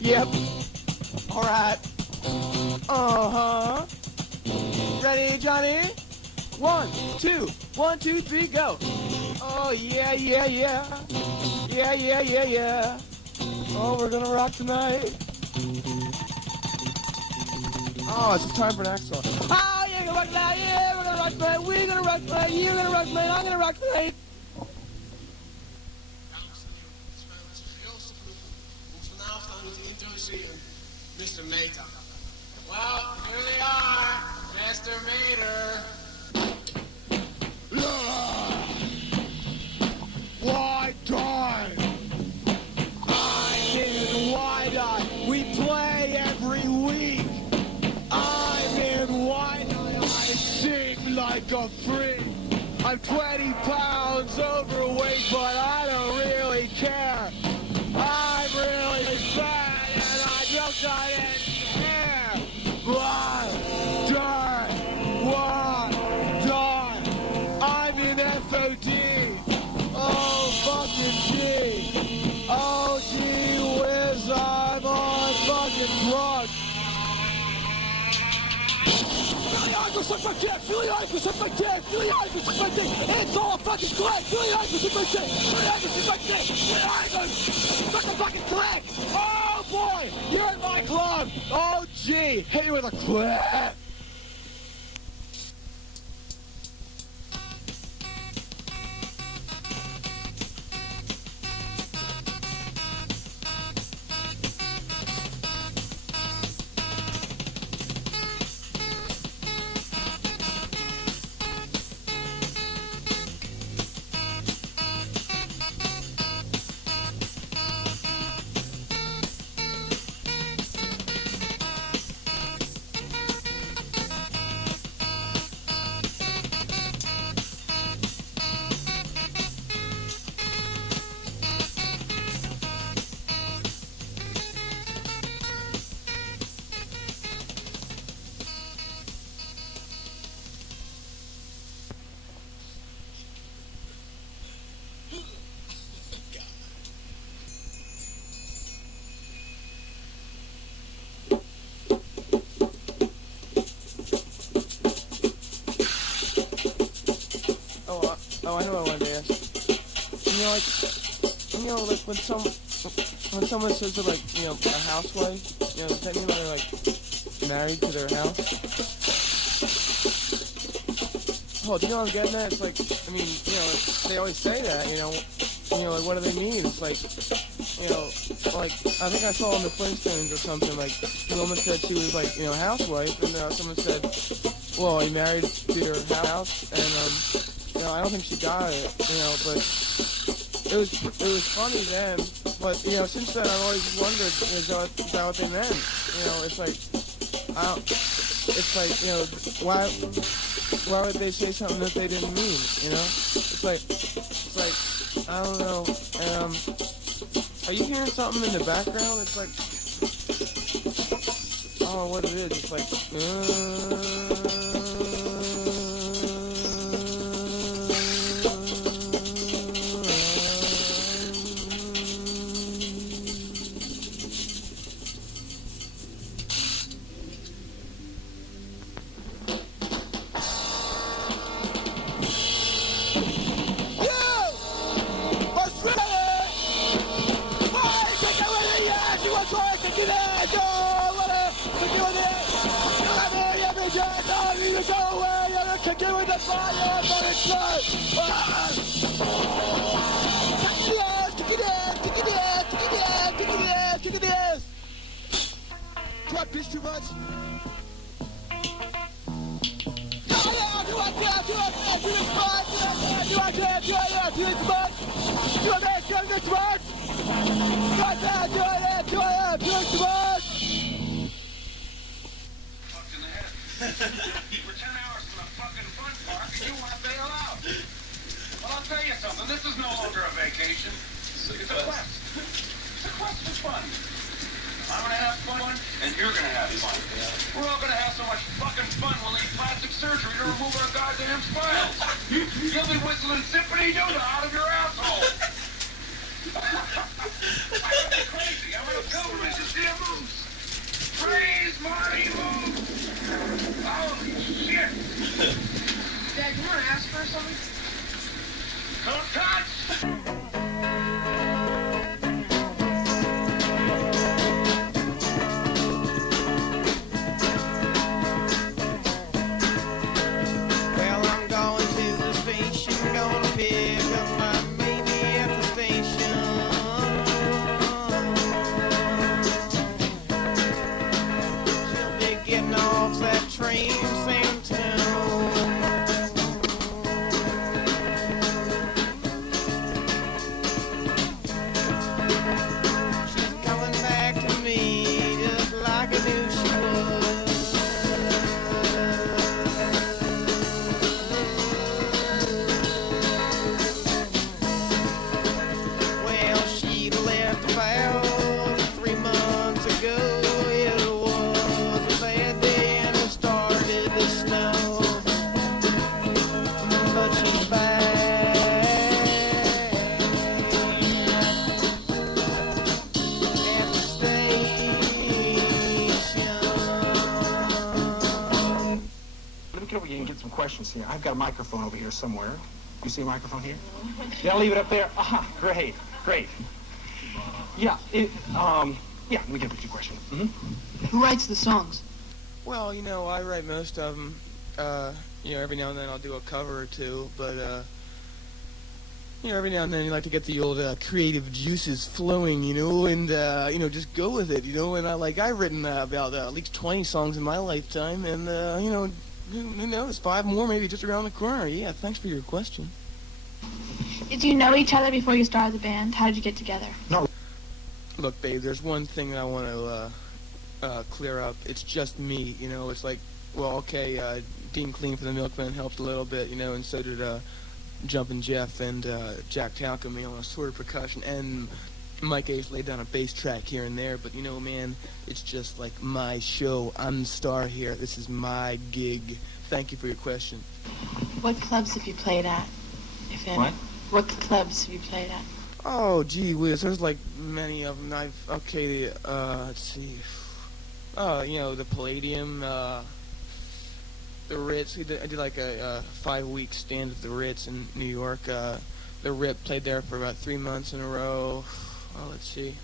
Yep. Alright. Uh-huh. Ready, Johnny? 1, 2, 1, 2, 3, go. Oh, yeah, yeah, yeah. Yeah, yeah, yeah, yeah. Oh, we're gonna rock tonight. Oh, it's time for an excellent. Oh, yeah, we're gonna rock tonight. Yeah, we're gonna rock tonight. We're gonna rock tonight. You're gonna rock tonight. I'm gonna rock tonight. Mr. Mater. Well, here they are, Mr. Mater. Why die? I'm in Wide-Eye. We play every week. I'm in Wide-Eye. I sing like a freak. I'm 20 pounds overweight, but I don't really care. I'm really fat and I don't got any hair. Why die? Why die? I'm in FOD. Oh, fucking gee. Oh, gee whiz, I'm on fucking drugs. Really hard to suck my dick, really hard to suck my dick, really hard to suck my dick. It's all fucking correct, really hard to suck my dick, really hard to suck my dick, really hard to suck the fucking click. Oh boy, you're in my club. Oh gee, hit you with a clip. Oh, I know what I wanted to ask. Like when someone says they're like, a housewife, does that mean they're like married to their house? Oh, do you know what I'm getting at? It's like, they always say that, like what do they mean? It's like, like I think I saw in the Flintstones or something, like the woman said she was like, housewife, and someone said, well, he married to their house, and I don't think she got it, but it was funny then, but since then I've always wondered, is that what they meant? It's like, why would they say something that they didn't mean? It's like I don't know. Are you hearing something in the background? It's like, oh, what it is? It's like, Too much. For 10 hours in a fucking fun park and you want to bail out. Well, I'll tell you something. This is no longer a vacation. It's a quest. It's a quest for fun. I'm going to have fun, and you're going to have fun. Yeah. We're all going to have so much fucking fun we'll need plastic surgery to remove our goddamn smiles. You'll be whistling Symphony Duna out of your asshole. I'm going to be crazy. I'm going to pilgrimage to see a moose. Praise Marty Moose. Holy shit. Dad, you want to ask her something? Don't touch. Questions here. I've got a microphone over here somewhere. You see a microphone here? Yeah, I'll leave it up there. Aha, great. Yeah, yeah, we can put your question. Mm-hmm. Who writes the songs? Well, I write most of them. Every now and then I'll do a cover or two, but every now and then you like to get the old creative juices flowing, and just go with it, and I've written about at least 20 songs in my lifetime, and who knows, 5 more maybe just around the corner. Yeah, thanks for your question. Did you know each other before you started the band? How did you get together? No. Look, babe, there's one thing I want to clear up. It's just me, It's like, well, okay, Dean Clean for the Milkmen helped a little bit, and so did Jumpin' Jeff and Jack Talcum, on sort of percussion, and Mike Ace laid down a bass track here and there, but man, it's just like my show. I'm the star here. This is my gig. Thank you for your question. What clubs have you played at, if any? What? What clubs have you played at? Oh, gee whiz, there's like many of them. Let's see. The Palladium, the Ritz. I did like a 5-week stand at the Ritz in New York. The Rip played there for about 3 months in a row. Oh, let's see.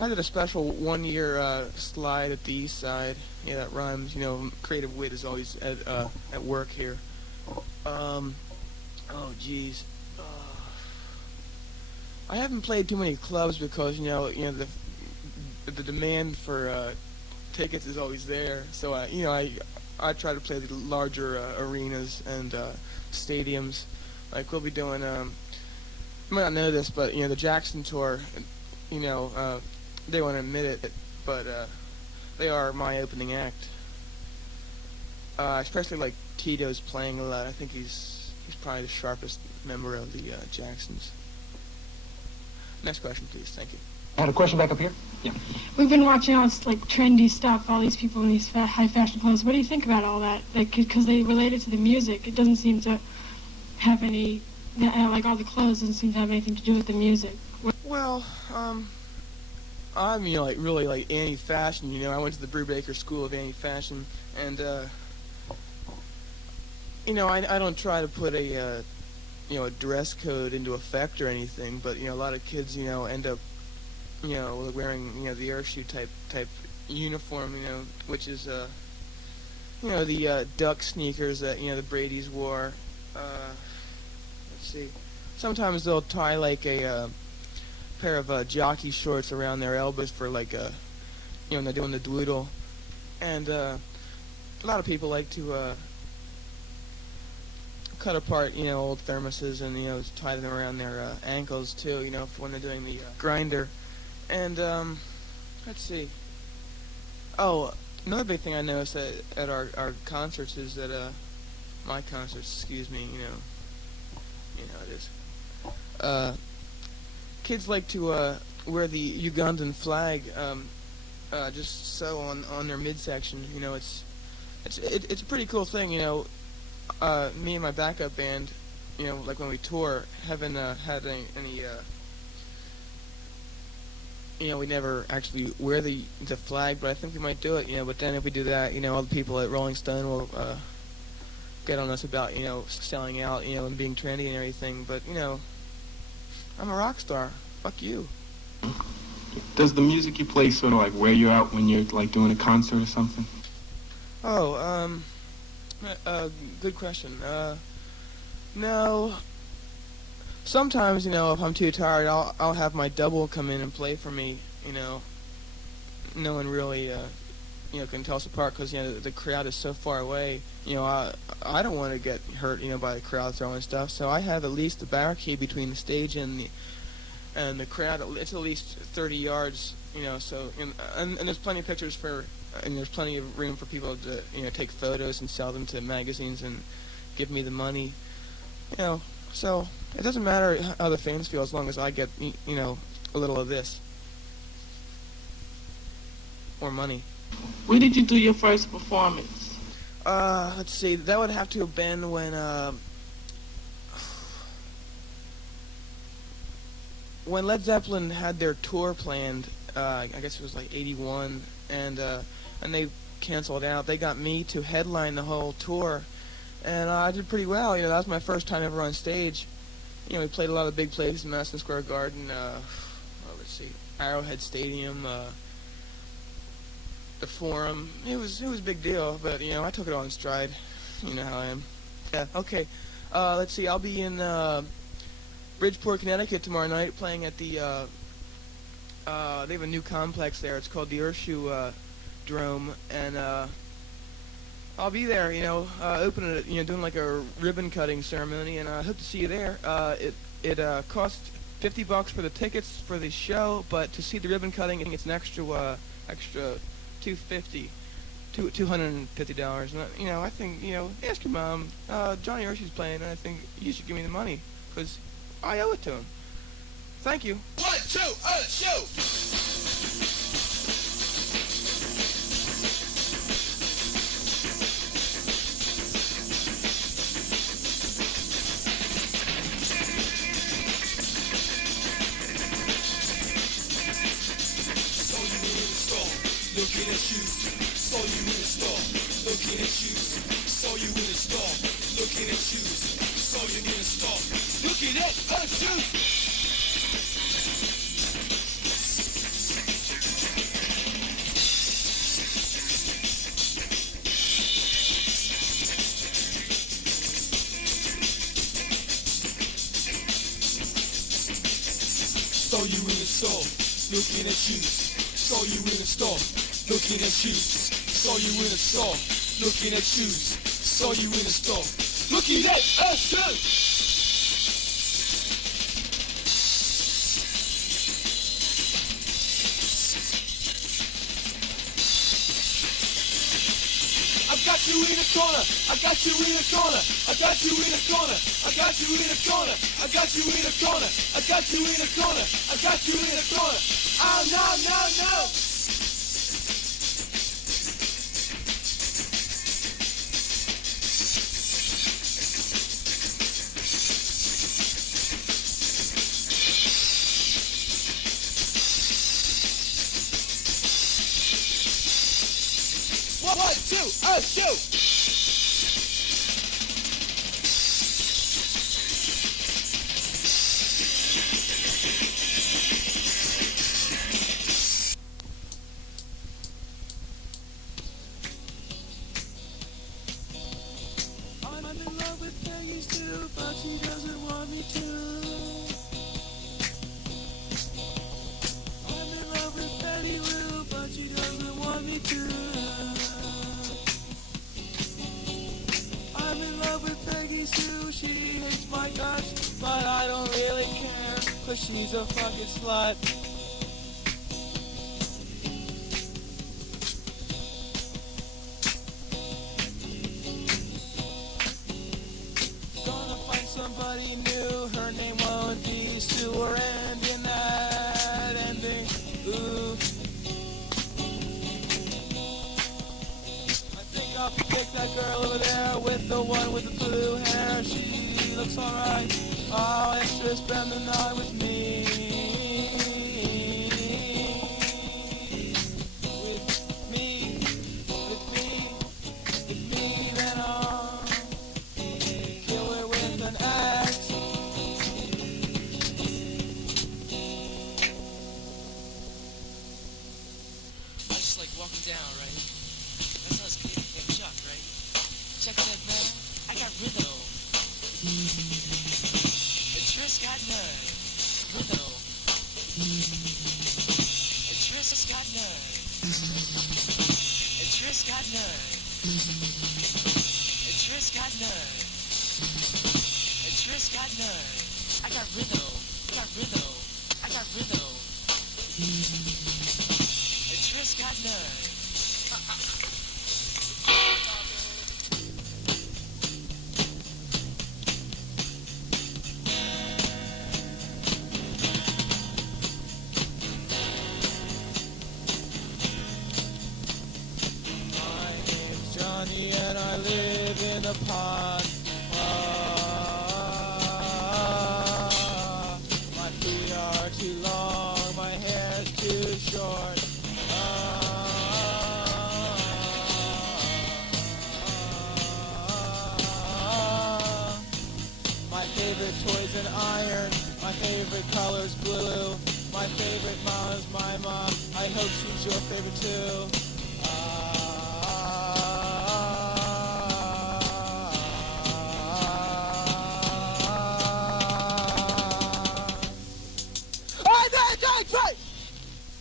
I did a special 1-year slide at the East Side. Yeah, that rhymes. You know, creative wit is always at work here. Oh, geez. I haven't played too many clubs because you know the demand for tickets is always there. So I try to play the larger arenas and stadiums. Like we'll be doing. You might not know this, but the Jackson tour. They won't admit it, but they are my opening act. Especially like Tito's playing a lot. I think he's probably the sharpest member of the Jacksons. Next question, please. Thank you. I had a question back up here. Yeah. We've been watching all this like trendy stuff, all these people in these high fashion clothes. What do you think about all that? Like, because they relate it to the music, it doesn't seem to have any. Like all the clothes doesn't seem to have anything to do with the music. Well, I'm like really like anti-fashion. I went to the Brubaker School of Anti-Fashion, and I don't try to put a dress code into effect or anything, but a lot of kids end up wearing the Earthshoe type uniform, which is the duck sneakers that the Brady's wore. Let's see. Sometimes they'll tie like a pair of jockey shorts around their elbows for like when they're doing the dwoodle, and a lot of people like to cut apart old thermoses and tie them around their ankles too, for when they're doing the grinder. And let's see. Oh, another big thing I noticed at our concerts is that my concerts, excuse me, it is. Kids like to wear the Ugandan flag just so on their midsection. It's a pretty cool thing. Me and my backup band, like when we tour, haven't had any. We never actually wear the flag, but I think we might do it. But then if we do that, all the people at Rolling Stone will get on us about selling out, and being trendy and everything. But I'm a rock star. Fuck you. Does the music you play sort of like wear you out when you're like doing a concert or something? Oh, good question. No. Sometimes, if I'm too tired, I'll have my double come in and play for me. No one really, can tell us apart because the crowd is so far away. I don't want to get hurt, by the crowd throwing stuff. So I have at least a barricade between the stage and the crowd. It's at least 30 yards. So and there's plenty of pictures and there's plenty of room for people to take photos and sell them to magazines and give me the money. So it doesn't matter how the fans feel as long as I get a little of this or money. Where did you do your first performance? Let's see. That would have to have been when Led Zeppelin had their tour planned. I guess it was like '81, and they canceled out. They got me to headline the whole tour, and I did pretty well. That was my first time ever on stage. We played a lot of big places, Madison Square Garden. Let's see, Arrowhead Stadium, the Forum. It was a big deal, but I took it all in stride. You know how I am. Yeah. Okay. Let's see. I'll be in Bridgeport, Connecticut tomorrow night, playing at the. They have a new complex there. It's called the Earthshoe Drome, and I'll be there. Opening it. Doing like a ribbon cutting ceremony, and I hope to see you there. It costs $50 for the tickets for the show, but to see the ribbon cutting, I think it's an extra $250. And I think ask your mom. Johnny Earthshoe's playing, and I think you should give me the money because I owe it to him. Thank you. 1, 2, Earthshoe! Looking at you, saw you in the store. saw you in the store, looking at shoes. Saw you in the store, looking at shoes. Saw you in the store, looking at shoes. Saw you in the store, looking at Earthshoes. I got you in a corner, I got you in a corner, I got you in a corner, I got you in a corner, I got you in a corner, I got you in a corner, I got you in a corner. Oh no, no, no! One, two, Earthshoe! I'm in love with Peggy too, but she doesn't want me to. I'm in love with Betty Lou, but she doesn't want me to. I'm in love with Peggy Sue, she hates my guts, but I don't really care, cause she's a fucking slut. Gonna find somebody new, her name won't be Sue or end in that ending. Ooh. I think I'll pick that girl over there with the one with the blue hair. She looks alright. Oh, extra spend the night with me. With me, with me, with me, then I'll kill her with an axe. I just like walking down, right? That's how it's getting Chuck, right? Check that man. I got rhythm. The Tris got none. Rhythm. The Tris got none. The Tris got none. The Tris got none. The Tris got none. I got rhythm. I got rhythm. I got rhythm. The Tris got none. My name's Johnny and I live in a pond. My feet are too long, my hair's too short. My favorite toy's an iron, my favorite color's blue. My favorite mom is my mom, I hope she's your favorite too.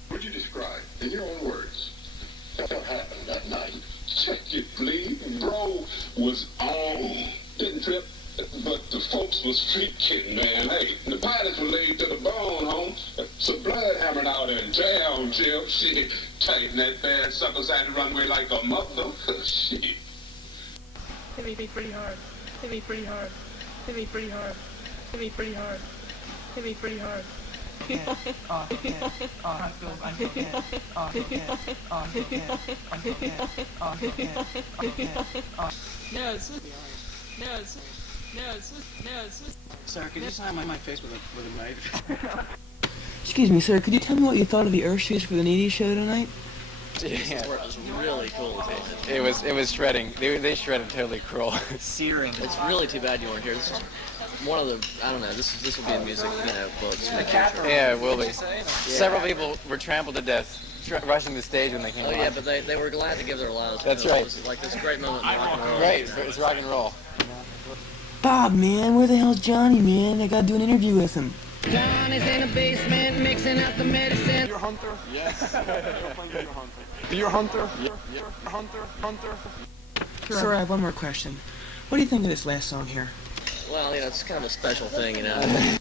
Would you describe, in your own words, what happened that night? Check it, please. Bro was on. Didn't trip, but the folks was street kidding, man. Hey, the pilots were laid to the bone, home. Some blood hammered out in town, Chip. Shit, tighten that bad sucker side the runway like a mother. Shit. Hit me pretty hard. Hit me pretty hard. Hit me pretty hard. Hit me pretty hard. Hit me pretty hard. Sir, could you sign my face with a knife? Excuse me, sir, could you tell me what you thought of the Earthshoes for the Needy show tonight? It was really cool. It was shredding. They shredded totally cruel. Searing. It's really too bad you weren't here. This is one of the, I don't know, this will be in music, books in the future. Yeah, it will be. Several people were trampled to death rushing the stage when they came Oh on. yeah, but they were glad to give their lives. That's It was right. like this great moment in rock and roll. Right, it's rock and roll. Bob, man, where the hell's Johnny, man? I gotta do an interview with him. John is in the basement mixing up the medicine. You're a hunter? Yes. You're a hunter. You're a hunter? Yeah. Hunter. Sir, I have one more question. What do you think of this last song here? Well, you know, it's kind of a special thing, you know.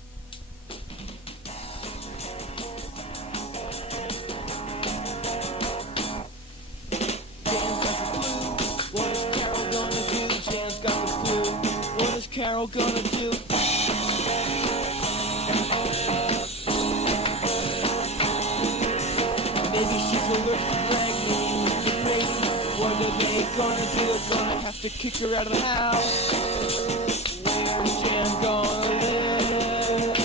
Carol gonna do? Maybe she's allergic to pregnant, baby. What are they gonna do? They're gonna have to kick her out of the house. Where's Jan gonna live?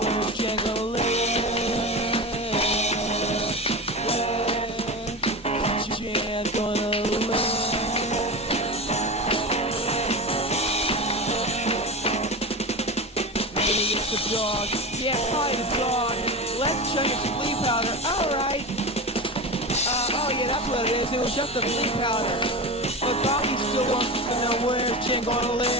Where's Jan gonna live? Where's Jan gonna live? It's the dog. Yeah, hi, dog. Let's check your sleep powder. Alright. Oh yeah, that's what it is. It was just a sleep powder. But Bobby still wants to know where's Jen gonna live.